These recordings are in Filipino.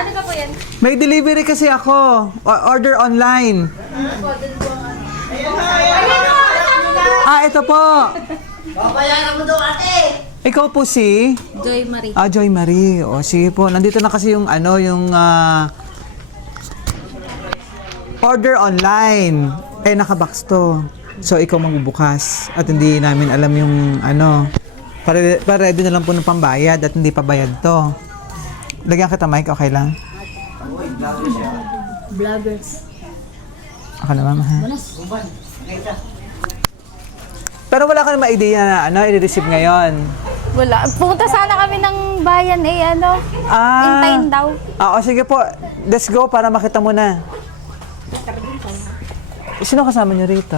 Ano ka po yan? May delivery kasi ako. Order online. Ito po. Babayaran mo daw, ate! Ikaw po si? Joy Marie. Joy Marie. O, sige po. Nandito na kasi yung order online. Nakabox to. So, ikaw magbubukas. At hindi namin alam yung para ready na lang po ng pambayad at hindi pa bayad to. Lagyan kita mic, okay lang? Vloggers. Ako naman, ha? Pero wala ka naman idea na i-receive ngayon. Wala. Pumunta sana kami ng bayan Hintayin daw. Sige po. Let's go para makita mo na. Sino kasama niyo rito?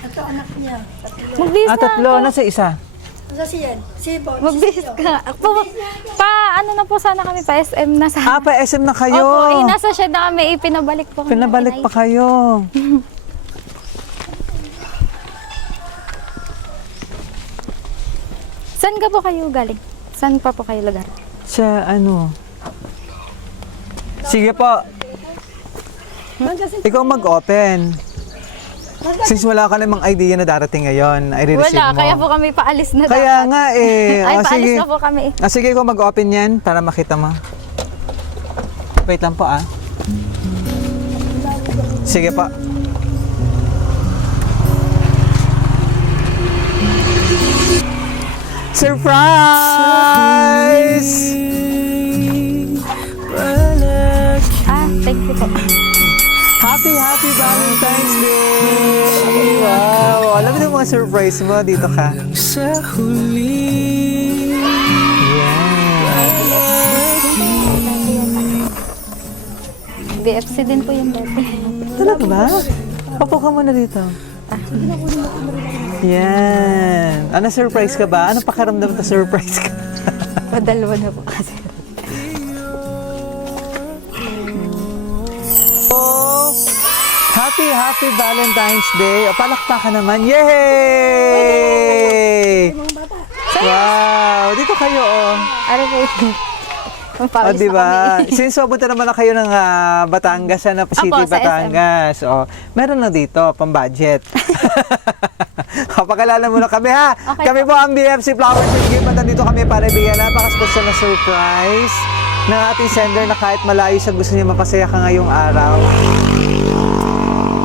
Ito anak niya. Mag-bis na. Tatlo. Nasa isa? Asa siya? Si Bon. Mag-bis ka. Ano na po sana kami, pa SM na sana. Pa SM na kayo. Opo, nasa siya na kami, pinabalik po kami. Pinabalik pa kayo. Saan ka po kayo galing? Saan pa po kayo lugar? Sa Sige po. Ikaw mag-open. Since wala ka namang idea na darating ngayon, i-receive Wala, mo. kaya po kami paalis na Kaya dapat. nga Ay, paalis sige. na po kami. Sige, ikaw mag-open yan para makita mo. Wait lang po Sige po. Surprise! Thank you po. Happy Valentine's Day! Wow! Alam mo yung mga surprise mo, dito ka. Sa huli. BFC din po yung dati. Talaga ba? Papo ka muna dito. Yan. Surprise ka ba? Ano pakiramdam to surprise ka? Padalawa na po kasi. Happy Valentine's Day. Palakpakan naman. Yay! Wow! Dito kayo, Ano po yun? Paalis diba? na kami. Since pupunta naman na kayo ng Batangas, City, Opo, sa Batangas. Meron na dito, pang-budget. Pakalala muna kami, ha? Okay Kami po ang BFC Flowers and Gift. At nandito kami para ibigyan napaka-special na surprise ng ating sender na kahit malayo siya, gusto niya mapasaya ka ngayong araw.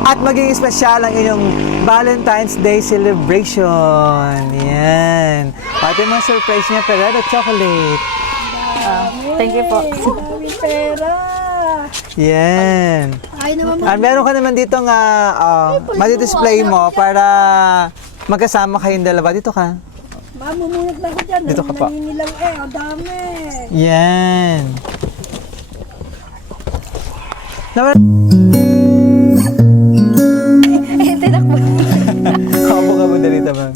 At maging espesyal ang inyong Valentine's Day celebration. Yan. Pati mga surprise niya, Ferrero chocolate. Thank you po. Dami pera. Yan. Ay naman Meron ka naman dito nga, madi-display mo para magkasama kayong dalawa. Dito ka. mamumunod na ako dyan. Dito ka pa. Naninilaw ang dami. Yan. Tinakbo. Kapo ka mo dito, ma'am.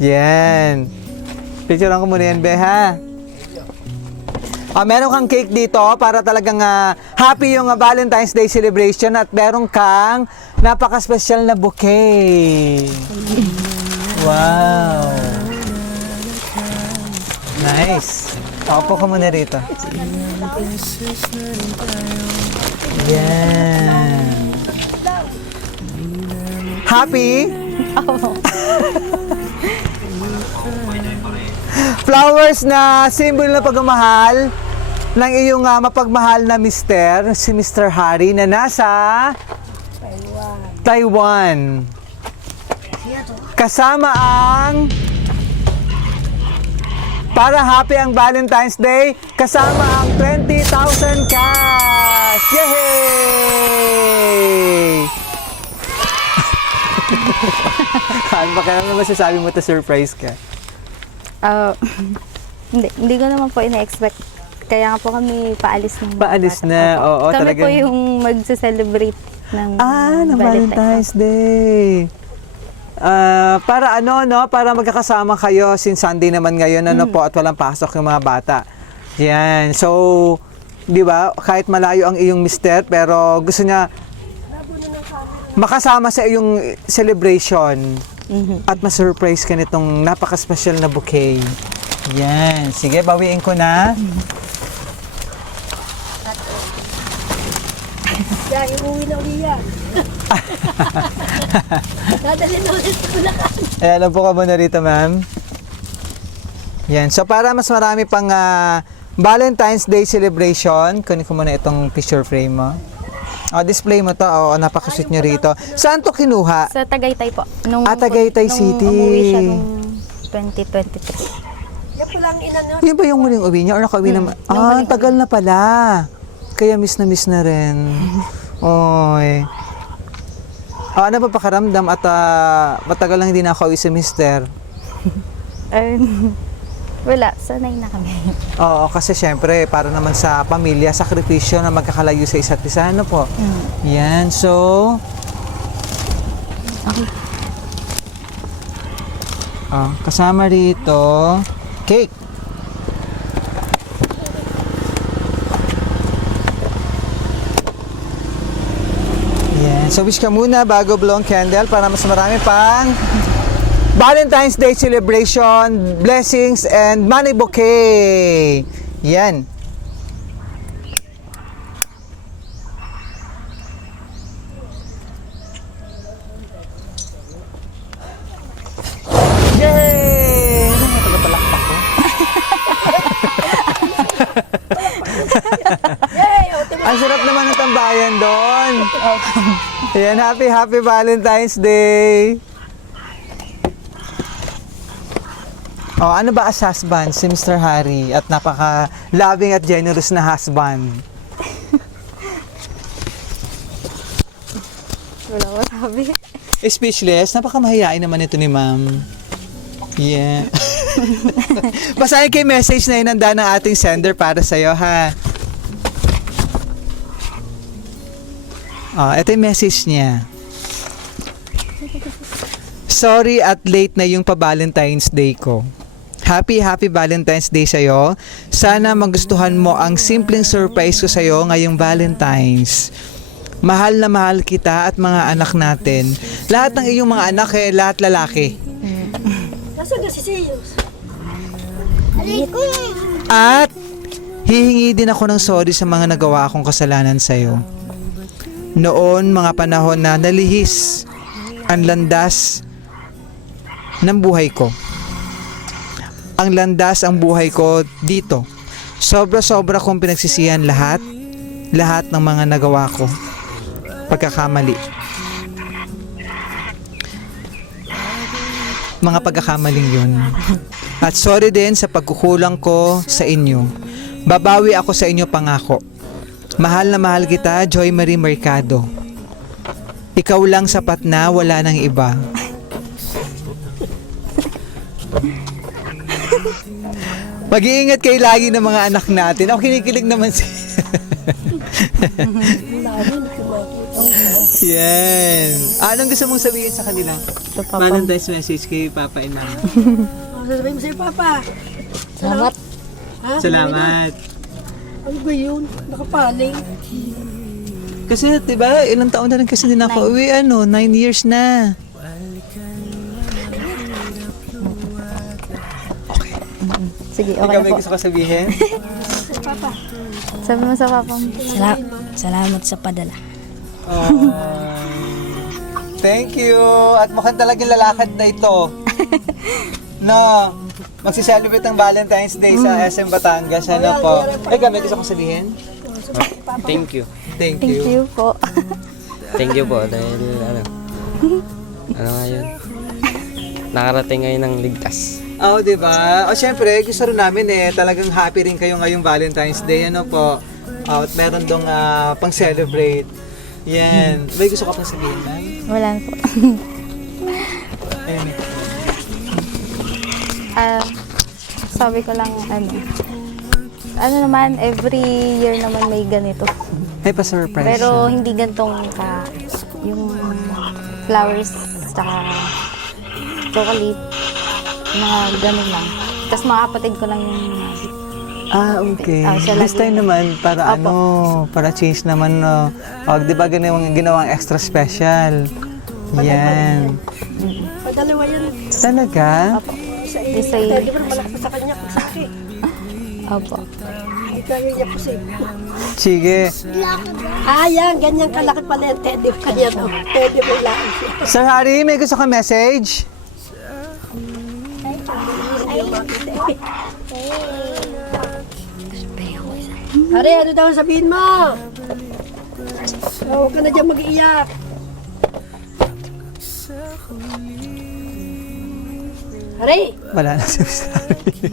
Yan. Picturean ko muna yan, be, ha? Meron kang cake dito para talagang happy yung Valentine's Day celebration at meron kang napaka-special na bouquet. Wow. Nice. Paupo ka muna rito. Yan. Happy? Flowers na symbol na pagmamahal ng iyong mapagmahal na mister, si Mr. Harry na nasa Taiwan. Kasama ang para happy ang Valentine's Day, kasama ang 20,000 cash! Yay! Ano ba kaya naman masasabi mo to surprise ka? Hindi ko naman po ina-expect. Kaya nga po kami paalis ng Paalis bata. na, Opo. oo, Kami talagang- po yung mag-celebrate ng Ng Valentine's Day. Para para magkakasama kayo since Sunday naman ngayon, po, at walang pasok yung mga bata. Yan. So, di ba, kahit malayo ang iyong mister, pero gusto niya makasama sa iyong celebration at ma-surprise ka nitong napaka-special na bouquet. Yan. Sige, bawiin ko na. Kaya iuwi na uli yan. Dadalhin na ulit sa Bulacan. Ayan, po ka muna rito, ma'am. Yan. So, para mas marami pang Valentine's Day celebration, kunin ko muna itong picture frame mo. Display mo to. Napakasweet nyo rito. Saan to kinuha? Sa Tagaytay po. Nung, Tagaytay City. Nung umuwi siya nung 2023. Yan po lang inano. Yun ba yung muling uwi niya? Or nakauwi naman? Ang tagal na pala. Kaya miss na rin. Oy. Ano ba pakaramdam at matagal lang hindi nakauwi si mister? Wala, sanay na kami. Oo, kasi syempre, para naman sa pamilya, sakripisyo na magkakalayo sa isa't isa. Ano po? Yan, so... Okay. Kasama rito, cake. Yan, so wish ka muna bago blow ang candle para mas marami pang Valentine's Day celebration, blessings, and money bouquet. Yan. Yay! Tagapalakpak ko. Ang sarap naman ng tambayan doon. Ayan, happy Valentine's Day. Ano ba as husband si Mr. Harry at napaka-loving at generous na husband? Wala masabi. Speechless, napakamahiyain naman ito ni ma'am. Yeah. Basahin kay message na inanda ng ating sender para sa'yo, ha? Ito yung message niya. Sorry at late na yung pa-Valentine's Day ko. Happy Valentine's Day sa'yo. Sana magustuhan mo ang simpleng surprise ko sa'yo ngayong Valentine's. Mahal na mahal kita at mga anak natin. Lahat ng iyong mga anak lahat lalaki. Nasaan na si Siyos? At hihingi din ako ng sorry sa mga nagawa kong kasalanan sa'yo. Noon, mga panahon na nalihis ang landas ng buhay ko. Ang landas ang buhay ko dito. Sobra-sobra kong pinagsisihan lahat ng mga nagawa ko. Pagkakamali. Mga pagkakamaling yun. At sorry din sa pagkukulang ko sa inyo. Babawi ako sa inyo pangako. Mahal na mahal kita, Joy Marie Mercado. Ikaw lang sapat na, wala nang iba. Mag-iingat kayo lagi ng mga anak natin. Ako kinikilig naman si... Yan. Anong gusto mong sabihin sa kanila? Valentine's message kay Papa and Mama. Sasabihin mo sa'yo, Papa. Salamat. Ha? Salamat. Ano ba yun? Nakapaling. Kasi, diba, ilang taon na rin kasi din ako uwi, 9 years na. Sige, okay Ikaw na may po. gusto ko sabihin? Papa. Sabi mo sa papa mo. Salamat sa padala. Thank you. At mukhang talagang lalakad na ito. No, magsi-celebrate ang Valentine's Day sa SM Batangas. Ano po? Ikaw may gusto ko sabihin? Thank you. Thank Thank you. you po. Thank you po dahil ano nga yun? Nakarating ngayon ng ligtas. Di ba? Syempre, gusto rin namin talagang happy rin kayo ngayong Valentine's Day. Ano po? At meron dong pang-celebrate. Yan. May gusto ka pang sabihin, ma'am? Wala na po. Ayun. Sabi ko lang, ano naman, every year naman may ganito. May pa-surprise. Pero hindi gantong yung flowers, tsaka chocolate, mga ganun lang. Tapos mga kapatid ko lang yung Okay. siya This lagi. time naman, para para change naman, di ba ginawang extra special? Yan. Padalawa yan. Talaga? Opo. Sa Isa iyo. Di ba malakas sa kanya kung sakit? Opo. kaya niya po siya. Sige. Yan, ganyan kalaki pala yung teddy kaya no. Pwede mo lang siya. Sir Harry, may gusto ka message? Are, ano daw ang sabihin mo? Huwag ka na dyan mag-iiyak. Are, Wala na si Mr. Harry.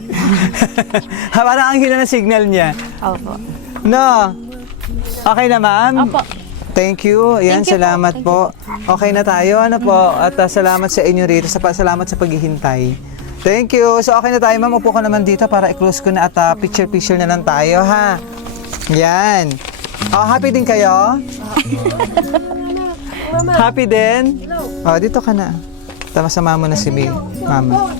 Parang ang hina ng signal niya. Opo. No? Okay na, ma'am? Opo. Thank you. Ayan, Thank you salamat po. po. Okay na tayo. Ano po? At salamat sa inyo rito. Salamat sa paghihintay. Thank you. So, okay na tayo, ma'am. Upo ka naman dito para i-close ko na at picture-picture na lang tayo, ha? Yan. Oh, happy din kayo? Happy din? Oh, dito ka na. Tama, sama mo na si Mama.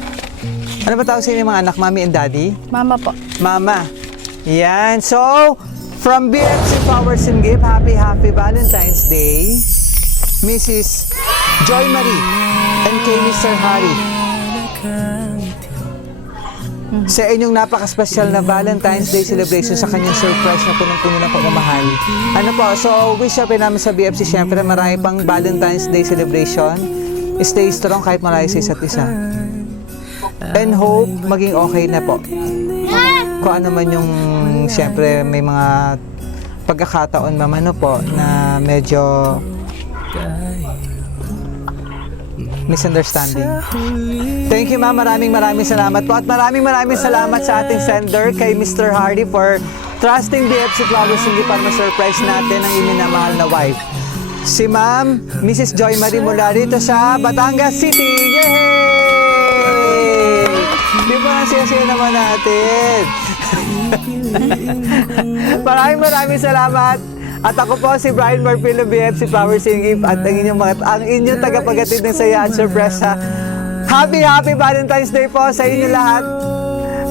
Ano ba tawag sa inyo mga anak? Mommy and Daddy? Mama po. Mama. Yan. So, from BFC Flowers and Gift, happy Valentine's Day. Mrs. Joy Marie and kay Mr. Harry. Sa inyong napaka-special na Valentine's Day celebration sa kanyang surprise na punong-puno ng pagmamahal. Ano po, so wish namin sa BFC, syempre marami pang Valentine's Day celebration. Stay strong kahit malayo sa isa't isa. And hope maging okay na po. Kung ano man yung, syempre may mga pagkakataon naman ano po na medyo misunderstanding. Thank you, ma'am. Maraming salamat po. At maraming salamat sa ating sender kay Mr. Hardy for trusting BFC Flowers hindi para ma-surprise natin ang iminamahal na wife. Si ma'am, Mrs. Joy Marie mula rito sa Batangas City. Yay! Di ba ang siya naman natin? Maraming salamat. At ako po si Brian Marpilo, BFC Flowers and Gift at ang inyong tagapagatid ng saya at sorpresa. Happy Valentine's Day po sa inyo lahat.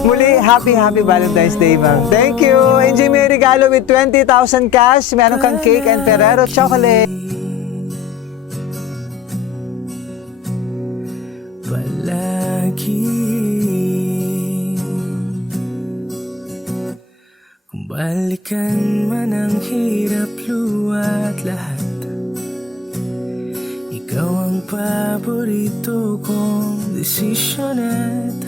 Muli, happy Valentine's Day, ma'am. Thank you. Enjoy mo yung regalo with 20,000 cash. Meron kang cake and Ferrero chocolate. Palagi kung balikan man ang hirap luwa't lahat, ikaw ang paborito kong desisyon at